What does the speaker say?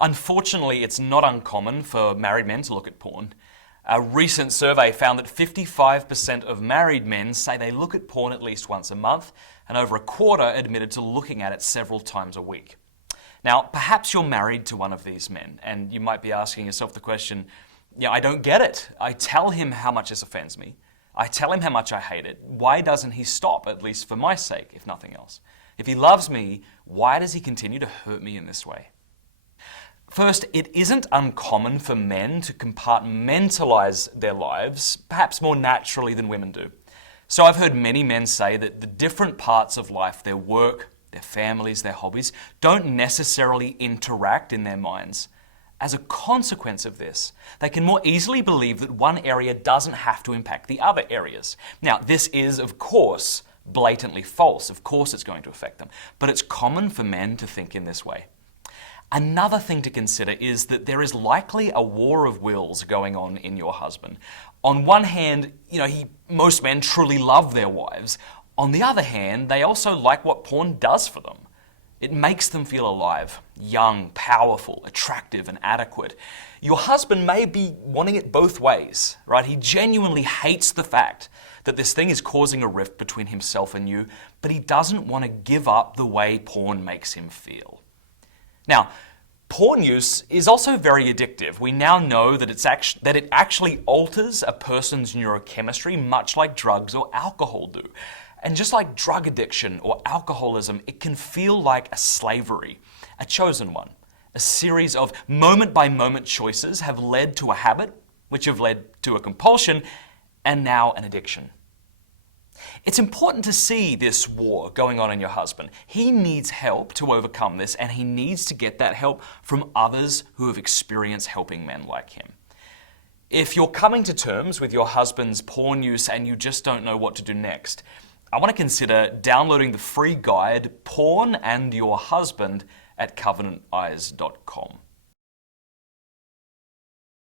Unfortunately, it's not uncommon for married men to look at porn. A recent survey found that 55% of married men say they look at porn at least once a month, and over a quarter admitted to looking at it several times a week. Now, perhaps you're married to one of these men, and you might be asking yourself the question, I don't get it. I tell him how much this offends me. I tell him how much I hate it. Why doesn't he stop, at least for my sake, if nothing else? If he loves me, why does he continue to hurt me in this way? First, it isn't uncommon for men to compartmentalize their lives, perhaps more naturally than women do. So I've heard many men say that the different parts of life, their work, their families, their hobbies, don't necessarily interact in their minds. As a consequence of this, they can more easily believe that one area doesn't have to impact the other areas. Now, this is, of course, blatantly false. Of course it's going to affect them. But it's common for men to think in this way. Another thing to consider is that there is likely a war of wills going on in your husband. On one hand, most men truly love their wives. On the other hand, they also like what porn does for them. It makes them feel alive, young, powerful, attractive, and adequate. Your husband may be wanting it both ways, right? He genuinely hates the fact that this thing is causing a rift between himself and you, but he doesn't want to give up the way porn makes him feel. Now, porn use is also very addictive. We now know that it actually alters a person's neurochemistry, much like drugs or alcohol do. And just like drug addiction or alcoholism, it can feel like a slavery, a chosen one. A series of moment-by-moment choices have led to a habit, which have led to a compulsion, and now an addiction. It's important to see this war going on in your husband. He needs help to overcome this, and he needs to get that help from others who have experienced helping men like him. If you're coming to terms with your husband's porn use and you just don't know what to do next, I want to consider downloading the free guide, Porn and Your Husband, at covenanteyes.com.